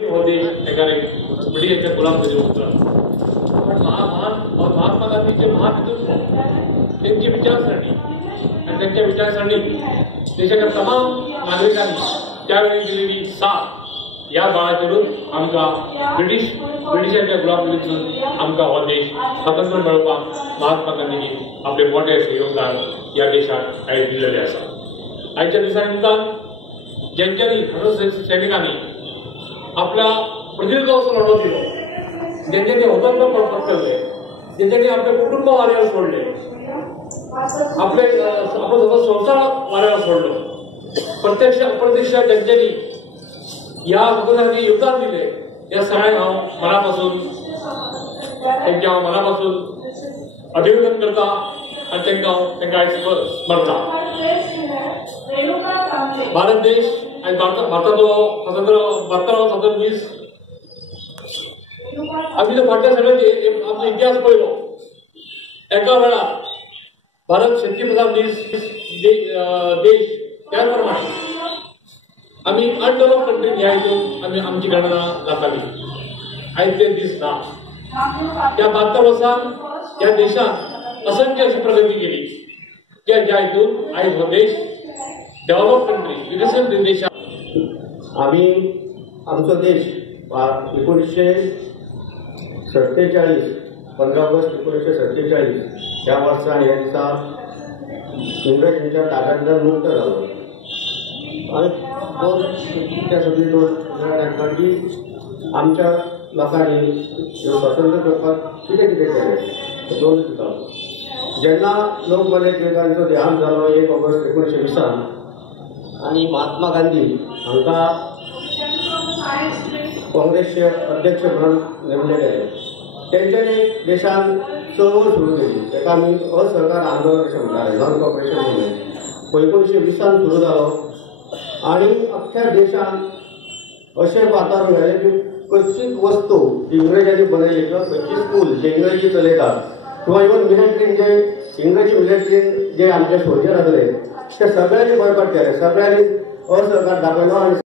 वो देश ब्रिटिशांच्या गुलामगिरी होता। पण महात्मा गांधीचे महान नेतृत्व, त्यांची विचारसरणी आणि त्यांच्या विचारसरणी देशाच्या तमाम नागरिकांनी त्यावेळी दिलेली साथ या बाळाचेरून आमका ब्रिटिशांच्या गुलामगिरीतून आमका हो देश स्वातंत्र्य मेळोवपाक महात्मा गांधीजी आपले मोठे असे योगदान या देशाक आयज दिलेले आसा। आजच्या दिसा निमतान ज्यांच्यांनी सैनिकांनी आपल्या प्रदीर्घ असो लढो दिलो, ज्यांच्यानी हुतात्मा पत्करले, ज्यांच्यानी आपले कुटुंब वाऱ्यावर सोडले, आपले संसार वाऱ्यावर सोडलो, प्रत्यक्ष अप्रत्यक्ष ज्यांच्यानी या स्वातंत्र्यासाठी योगदान दिले, या सगळ्यांक हांव मनापासून अभिवादन करता आणि त्यांना आयज स्मरता। भारत देश आज भारताचो स्वातंत्र्य 20 आम्ही जर फाटल्या सगळ्यांचे आमचो इतिहास पळयलो, एका वेळार भारत शेतीप्रधान देश त्याच प्रमाणे आम्ही अनडेव्हलप कंट्री ह्या हितून आम्ही आमची गणना जाताली। आयज ते दीस ना। त्या 72 वर्सांत या देशान असंख्य अशी प्रगती केली ज्या हितून आयज हो देश डेव्हलप कंट्री विकसित देश। आम्ही आमचो देश 1947 15 ऑगस्ट 1947 ह्या वर्सा ह्या दिसा इंग्रजांच्या ताब्यांतल्यान मुक्त जालो आणि मागीर आमच्या लोकांनी स्वातंत्र्य करपाक कितें कितें केलें तें दोन दिता। जेन्ना लोकमान्य टिळकांचो देहांत जालो 1 ऑगस्ट 1920 आणि महात्मा गांधी हांकां काँग्रेसचे अध्यक्ष म्हणून नेमले गेले, तेंच्यांनी देशान चळवळ सुरू केली, ताका आमी असहकार आंदोलन अशें म्हणटाले, नॉन कॉपरेशन मुवमेंट 1920 सुरू जालो आणि अख्ख्या देशान अशें वातावरण जालें की खंयचीच वस्तू इंग्रजांनी बनयली किंवा खंयची स्कूल जे इंग्रजी चलयतात किंवा इवन मिलिटरीन जे इंग्रजी मिलिटरीन जे आमचे सोल्जर आसले ते सगळ्यांनी बॉयकॉट केले, सगळ्यांनी असहकार दाखयलो आणि